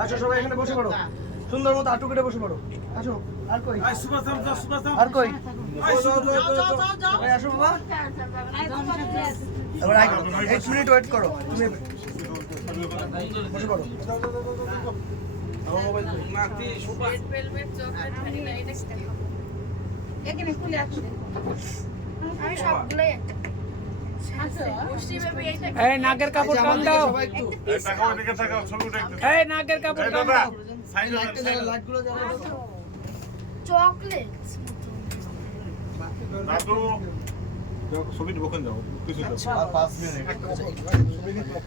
আচ্ছা সবাই এখানে বসে পড়ো, সুন্দর মতো হাঁটু কেটে বসে পড়ো। আসো। আর কই? আর কই? আসো বাবা। এবার 1 মিনিট ওয়েট করো, তুমি বসে পড়ো। আমার মোবাইল এখানে খুলে আছে, আমি সবগুলোই একটা এই নাকের কাপড় টান দাও, এই নাকের কাপড় টান দাও। লাইটগুলো জ্বালাও। চকলেট দাদু ছবিটা বকেন দাও পিছনে দাও আর 5 মিনিট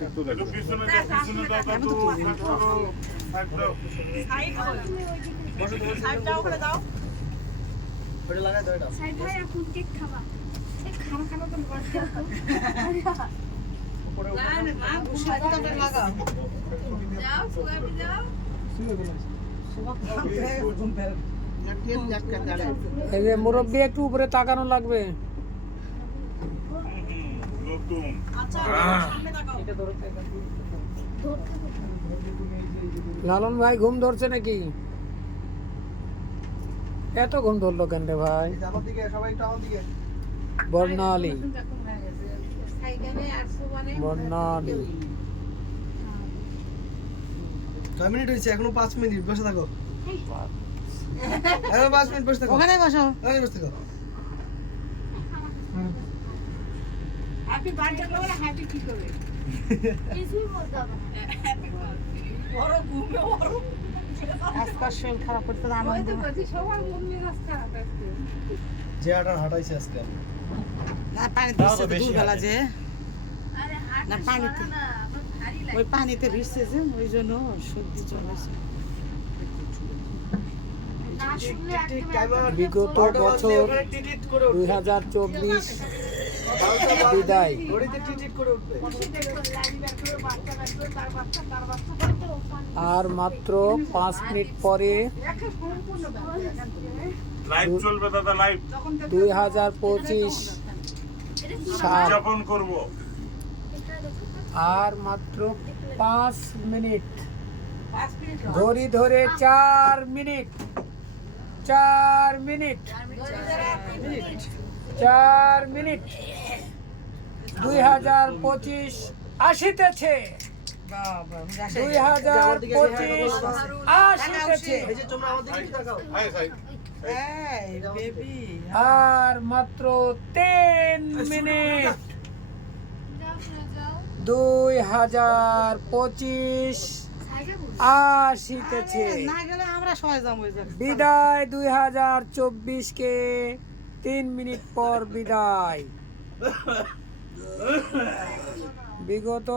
একটু দেখো পিছনে দাও দাদু সাইড দাও সাইড দাও করে দাও। ওটা লাগাই দাও এটা। সাইড ভাই এখন কেক খাবা, এই খানা খানা তো বলতে উপরে না বুঝাইতে লাগা যাও সুগাবি যাও এই যে মুরব্বি একটু উপরে তাকানো লাগবে। নতুন লালন ভাই ঘুম ধরছে নাকি? এত ঘুম ধরলো কেন রে ভাই? আমার দিকে সবাই একটু আমার দিকে। বর্ণালী বর্ণালী 6 মিনিট হয়েছে, এখনো 5 মিনিট বসে থাকো। এখনো 5 মিনিট বসে থাকো। ওখানে বসো। ওখানে বসে থাকো। হ্যাপি বার্থডে করে হ্যাপি কি করবে কিছুই বলতে হবে না হ্যাপি বড় ঘুমে বড় আজকাল শরীর খারাপ করতে ওই আনন্দ তো বলছি সবার মন মেজাজ খারাপ আছে যে আটা হাঁটাইছে আজকে আমি। না পানি দিচ্ছে দুই বেলা যে আরে হাট না পানিতে না আমার ভারী লাগে ওই পানিতে ভিজছে যে ওই জন্য সর্দি চলেছে। না শুনলে টাইমার বিগত বছর 2024 বিদায়। ঘড়িতে টিটিট করে উঠবে। আর মাত্র 5 মিনিট পরে লাইভ চলবে দাদা লাইভ 2025 সাল। উদযাপন করব আর মাত্র 5 মিনিট, ঘড়ি ধরে 4 মিনিট 4 মিনিট 4 মিনিট 2025 আসিতেছে 2025 আসিতেছে। এই যে তোমরা আমার দিকে তাকাও। হাই হাই আর মাত্র 3 মিনিট 2025 আসিতেছে। বিদায় 2024 কে 3 মিনিট পর বিদায়। বিগত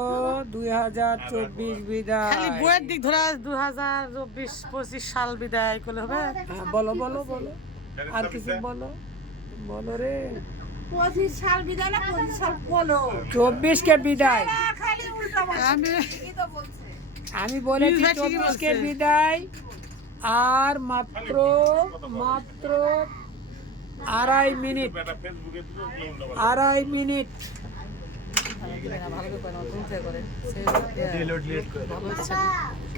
2024 বিদায়। খালি বইয়ের দিক ধরে 2024-25 সাল বিদায় করলে হবে। হ্যাঁ, বলো বলো বলো, আর কিছু বলো বলো রে। 25 সাল বিদায় না 25 সাল বলো 24 কে বিদায়। খালি উল্টা বলছে আমি ঠিকই তো বলছে আমি বলেছি ঠিকই 24 কে বলছে। বিদায়। আর মাত্র মাত্র 2.5 মিনিট এটা ফেসবুকে দিও 2.5 মিনিট। ডিলিট ডিলিট করে দাও।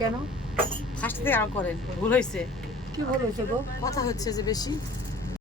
কেন? ফার্স্ট থেকে আর করেন ভুল হয়েছে, কি ভুল হয়েছে গো? কথা হচ্ছে যে বেশি